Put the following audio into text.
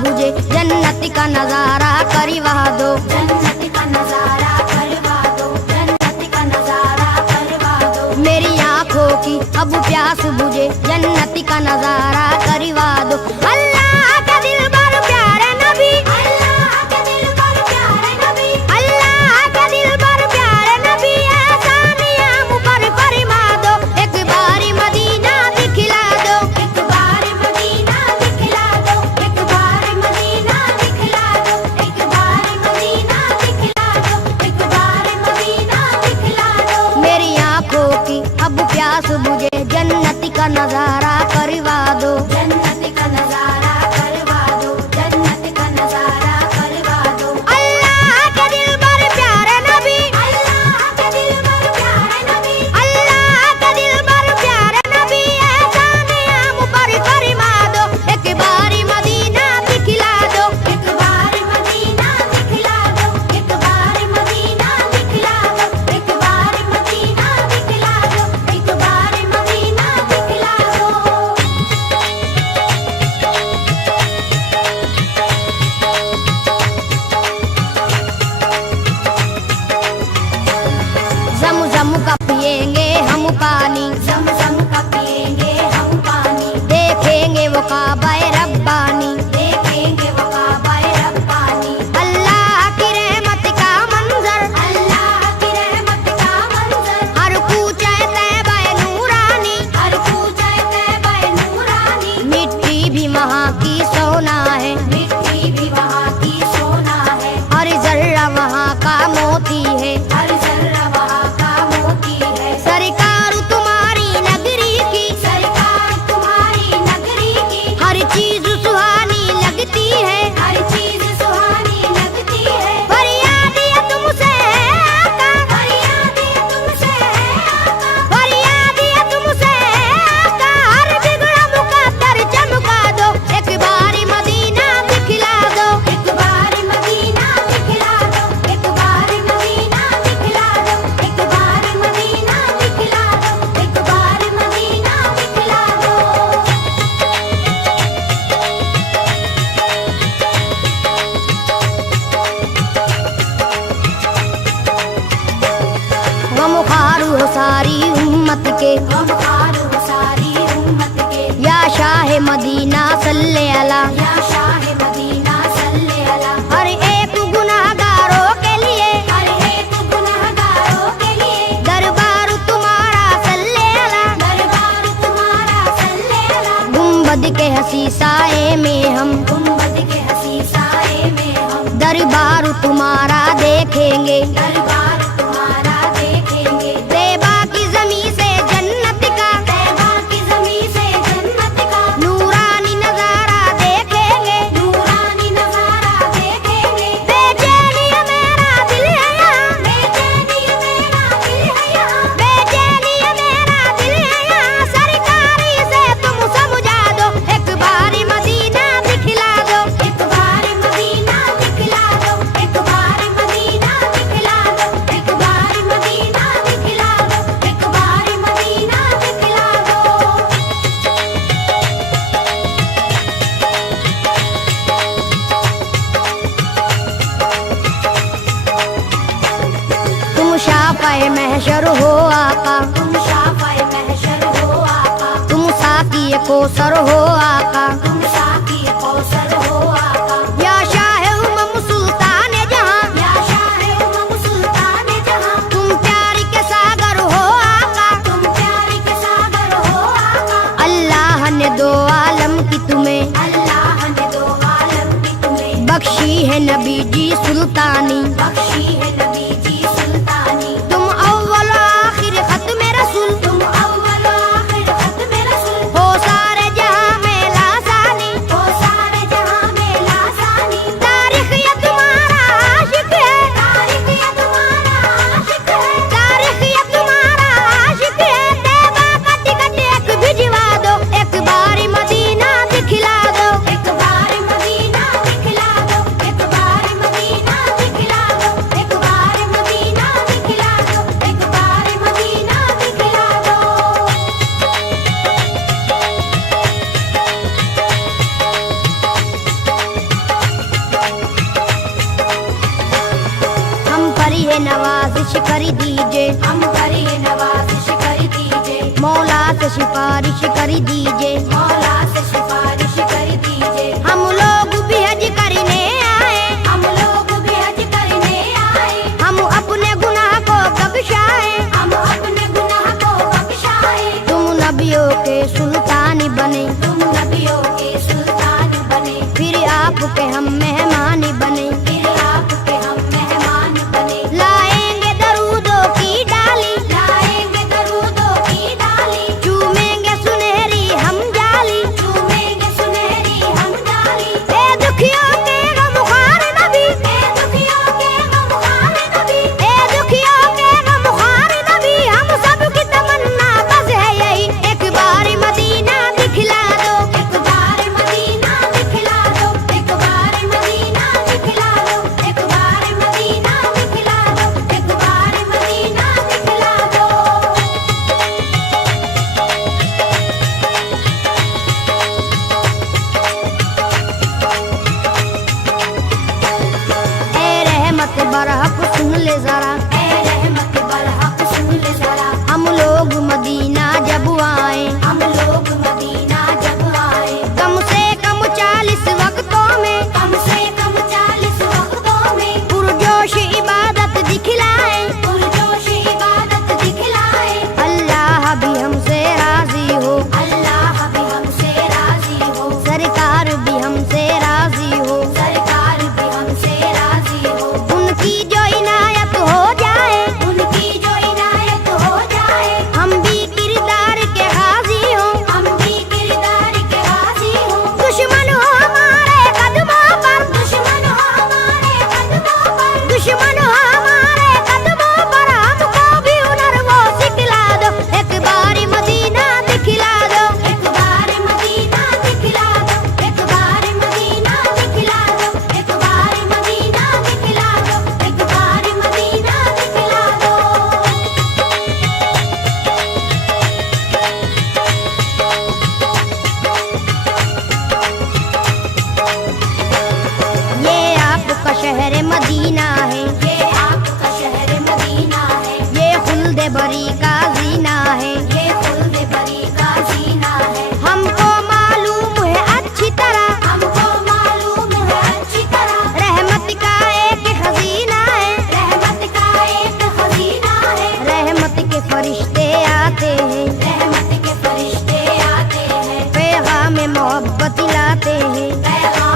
बुझे जन्नत का नजारा करवा दो, जन्नत का नजारा करवा दो, जन्नत का नजारा करवा दो। मेरी आंखों की अब प्यास बुझे जन्नत का नजारा करवा दो। अल्लाह का दिल पर प्यारे नबी, अल्लाह के दिल पर प्यारे नबी, अल्लाह का दिल पर प्यारे नबी, एहसानियां मुझ पर फरमा दो। एक बारी मदीना दिखला दो, एक बार मदीना दिखला दो, एक बार मदीना दिखला दो, एक बार मदीना दिखला दो, एक बार मदीना दिखला दो। मेरी आंखों की अब प्यास बुझे जन्नत का नजारा करवा दो। जन्नत का नजारा करवा दो, जन्नत का नजारा करवा दो। अल्लाह के दिल पर प्यारे नबी, अल्लाह के दिल पर प्यारे नबी, अल्लाह के दिल पर प्यारे नबी, एहसानियां मुझ पर फरमा दो। एक बारी मदीना दिखला दो, एक बार मदीना दिखला दो, एक बार मदीना दिखला दो, एक बार मदीना दिखला दो, एक बार मदीना दिखला दो। ज़म-ज़म का पिएंगे हम पानी, ज़म-ज़म का पिएंगे हम पानी, देखेंगे वो काबा रब्बानी। देखेंगे वो काबा रब्बानी। अल्लाह की रहमत का मंजर, अल्लाह की रहमत का मंजर, हर कूचे तैबा नूरानी। हर कूचे तैबा नूरानी। मिट्टी भी वहाँ की सोना है, मिट्टी भी वहाँ की सोना है, हर जर्रा वहाँ का मोती है। हर जर्रा वहाँ का मोती है। सरकार तुम्हारी नगरी की, सरकार तुम्हारी नगरी की, हर चीज सुहानी लगती है। हर चीज सुहानी लगती है। फरियाद ये तुमसे है आका, फरियाद ये तुमसे है आका, फरियाद ये तुमसे है आका, हर बिगड़ा मुकद्दर चमका दो। एक बारी मदीना दिखला दो, एक बार मदीना दिखला दो, एक बार मदीना दिखला दो, एक बार मदीना दिखला दो, एक बार मदीना दिखला दो। गमख्वार हो सारी उम्मत के, गमख्वार हो सारी उम्मत के, या शाह मदीना सल्ले अला। या शाह मदीना सल्ले अला। हर एक गुनाहगारों के लिए हर एक गुनहगारों के लिए दरबार तुम्हारा सल्ले अला। दरबार तुम्हारा सल्ले अला। गुंबद के हसी साए में हम, गुंबद के हसी साए में हम, दरबार तुम्हारा देखेंगे। दरबार तुम्हारा देखेंगे। तैबा की ज़मीं से जन्नत का, तैबा की ज़मीं से जन्नत का नूरानी नजारा देखेंगे। नूरानी नजारा देखेंगे। बेचैनी है मेरा दिल है यहाँ, बेचैनी मेरा दिल है यहाँ, बेचैनी है मेरा दिल है यहाँ, सरकारी से तुम समझा दो। एक बारी मदीना दिखला दो, एक बार मदीना दिखला दो, एक बार मदीना दिखला दो, एक बार मदीना दिखला दो, एक बार मदीना दिखला दो। तुम शाफ़े महशर हो आका, तुम शाफ़े महशर हो आका, तुम साकी कौसर हो आका। तुम साकी कौसर हो आका, या शाह उमम सुल्तान जहां, या शाह उमम सुल्तान जहां, तुम प्यार के सागर हो आका। तुम प्यार के सागर हो आका। अल्लाह ने दो आलम की तुम्हें, अल्लाह ने दो आलम की तुम्हें बख्शी है नबी जी सुल्तानी। बख्शी है नबी जी सुल्तानी। तुम अव्वल आखिर खत्म रसूल, तुम अव्वल आखिर खत्म रसूल हो सारे जहां में लासा नवाजिश कर दीजिए, हम करिए नवाजिश कर दीजिए, मौला से सिफारिश कर दीजिए। मौला से सिफारिश कर दीजिए। हम लोग भी हज करने आए, हम लोग भी हज करने आए, हम अपने गुनाह को बख्शाए। हम अपने गुनाह को बख्शाए। तुम नबियों के सुल्तान बने, तुम नबियों के सुल्तान बने, फिर आपके हम मेहमान बने। फिर आपके हम मेहमान बने। लाएंगे दरूदों की डाली, लाएंगे दरूदों की डाली, चूमेंगे सुनहरी हम जाली। चूमेंगे सुनहरी हम डाली। ए दुखियों के गमख्वार नबी, ए दुखियों के गमख्वार नबी, ए दुखियों के गमख्वार नबी, हम सब की तमन्ना बस है यही, एक बार मदीना दिखला दो। एक बार मदीना दिखला दो, एक बार मदीना दिखला दो, एक बार मदीना दिखला दो, एक बार मदीना दिखला दो। ए रहमत बरहक सुन ले जरा, ए रहमत बरहक सुन ले जरा, हम लोग मदीना जब आए, हम लोग मदीना जब आए, कम से कम 40 वक्तों में कम से कम 40 वक्तों में पुरजोश इबादत दिखलाए। पुरजोश इबादत दिखलाए। अल्लाह भी हमसे राजी हो, अल्लाह भी हमसे राजी हो, सरकार भी हमसे राजी हो, सरकार भी हमसे राजी हो, उनकी जो इनायत हो जाए, उनकी जो इनायत हो जाए, हम भी किरदार के गाजी हो। हम भी किरदार के गाजी हो। दुश्मन हो हमारे कदमों पर, दुश्मन हो हमारे कदमों पर, दुश्मन हो हमारे कदमों पर, हमको भी हुनर वो सिखला दो। एक बार मदीना दिखला दो, एक बार मदीना दिखला दो, एक बार मदीना दिखला दो, एक बार मदीना दिखला दो, एक बार मदीना दिखला दो। ये आपका शहर मदीना है, ये आपका शहर मदीना है, ये खुल्द बरी का जीना है। ये खुल्द बरी का जीना है। हमको मालूम है अच्छी तरह, हमको मालूम है अच्छी तरह, रहमत का एक खजीना है। रहमत का एक खजीना है। रहमत के फरिश्ते आते हैं, रहमत के फरिश्ते आते हैं, पैगाम मोहब्बत लाते हैं। पैगाम